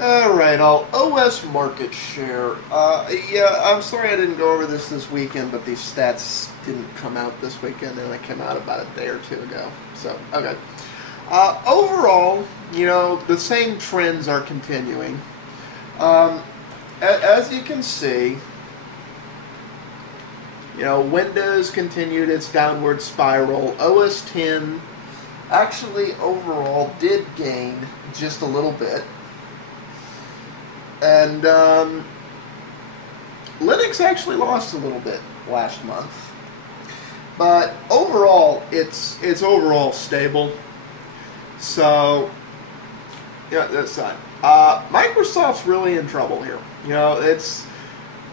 Alright, all OS market share. Yeah, I'm sorry I didn't go over this weekend, but these stats didn't come out this weekend, and they came out about a day or two ago. So, okay. Overall, the same trends are continuing. As you can see, Windows continued its downward spiral. OS 10 actually overall did gain just a little bit. And Linux actually lost a little bit last month. But overall, it's overall stable. So, yeah, that's fine. Microsoft's really in trouble here. It's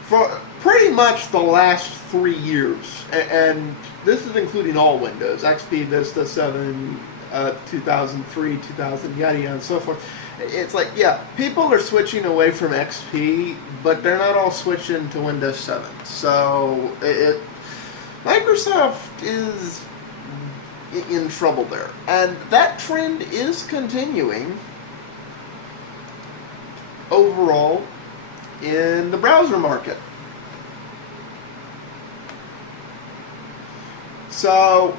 for pretty much the last 3 years, and this is including all Windows, XP, Vista, 7, 2003, 2000, yada yada, and so forth. It's like, yeah, people are switching away from XP, but they're not all switching to Windows 7. So Microsoft is in trouble there, and that trend is continuing overall in the browser market. So,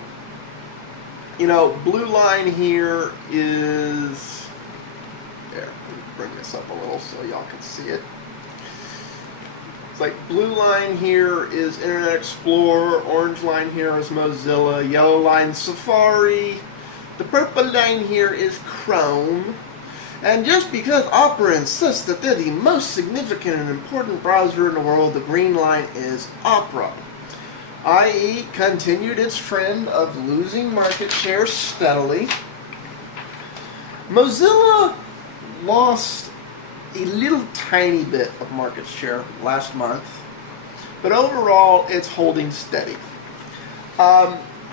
blue line here is, there, let me bring this up a little so y'all can see it. It's like blue line here is Internet Explorer, orange line here is Mozilla, yellow line Safari, the purple line here is Chrome. And just because Opera insists that they're the most significant and important browser in the world, the green line is Opera. IE continued its trend of losing market share steadily. Mozilla lost a little tiny bit of market share last month, but overall it's holding steady.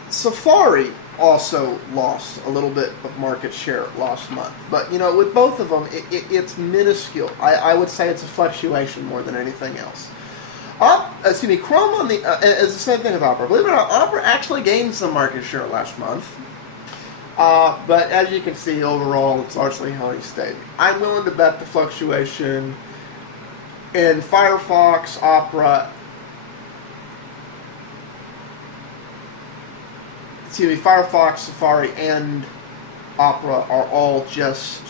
Safari also lost a little bit of market share last month, but with both of them it's minuscule. I would say it's a fluctuation more than anything else. Chrome on the is the same thing with Opera. Believe it or not, Opera actually gained some market share last month, but as you can see, overall it's largely holding steady. I'm willing to bet the fluctuation in Firefox, Opera, Firefox, Safari, and Opera are all just,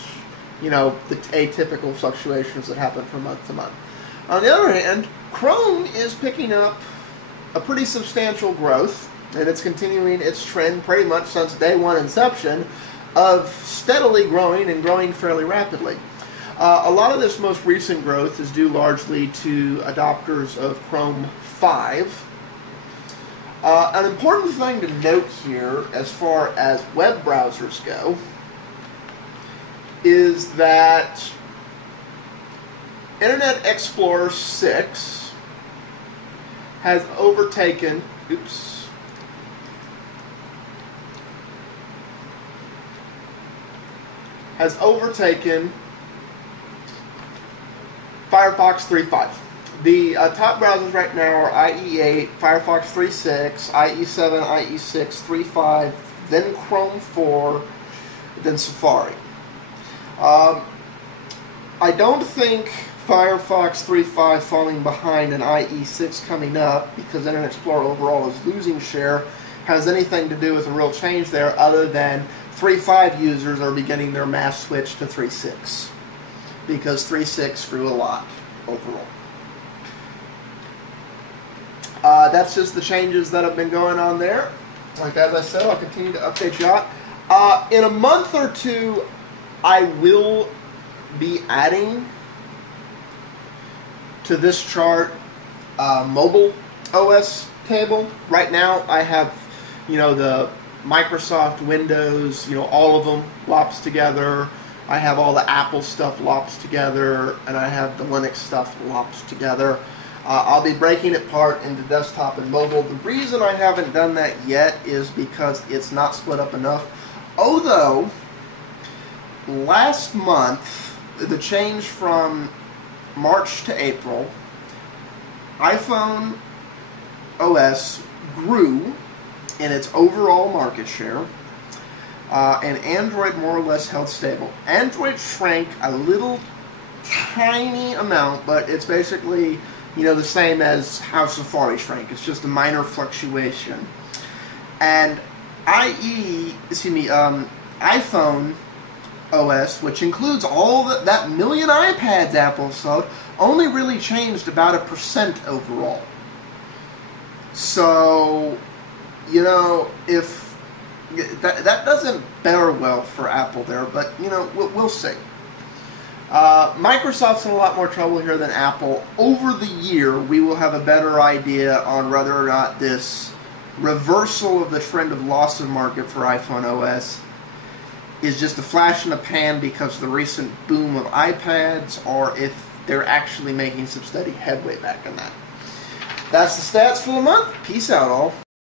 the atypical fluctuations that happen from month to month. On the other hand, Chrome is picking up a pretty substantial growth, and it's continuing its trend pretty much since day one inception of steadily growing and growing fairly rapidly. A lot of this most recent growth is due largely to adopters of Chrome 5. An important thing to note here as far as web browsers go is that Internet Explorer 6 has overtaken, Firefox 3.5. The top browsers right now are IE8, Firefox 3.6, IE7, IE6, 3.5, then Chrome 4, then Safari. I don't think Firefox 3.5 falling behind and IE6 coming up, because Internet Explorer overall is losing share, has anything to do with a real change there other than 3.5 users are beginning their mass switch to 3.6, because 3.6 grew a lot overall. That's just the changes that have been going on there. Like as I said, I'll continue to update you out. In a month or two, I will be adding to this chart mobile OS table. Right now I have the Microsoft Windows, all of them lops together. I have all the Apple stuff lops together, and I have the Linux stuff lops together. I'll be breaking it apart into desktop and mobile. The reason I haven't done that yet is because it's not split up enough. Although last month, the change from March to April, iPhone OS grew in its overall market share, and Android more or less held stable. Android shrank a little tiny amount, but it's basically, the same as how Safari shrank. It's just a minor fluctuation. And iPhone OS, which includes all that million iPads Apple sold, only really changed about 1% overall. So, if that doesn't bear well for Apple there, but we'll see. Microsoft's in a lot more trouble here than Apple. Over the year, we will have a better idea on whether or not this reversal of the trend of loss of market for iPhone OS is just a flash in the pan because of the recent boom of iPads, or if they're actually making some steady headway back in that. That's the stats for the month. Peace out, all.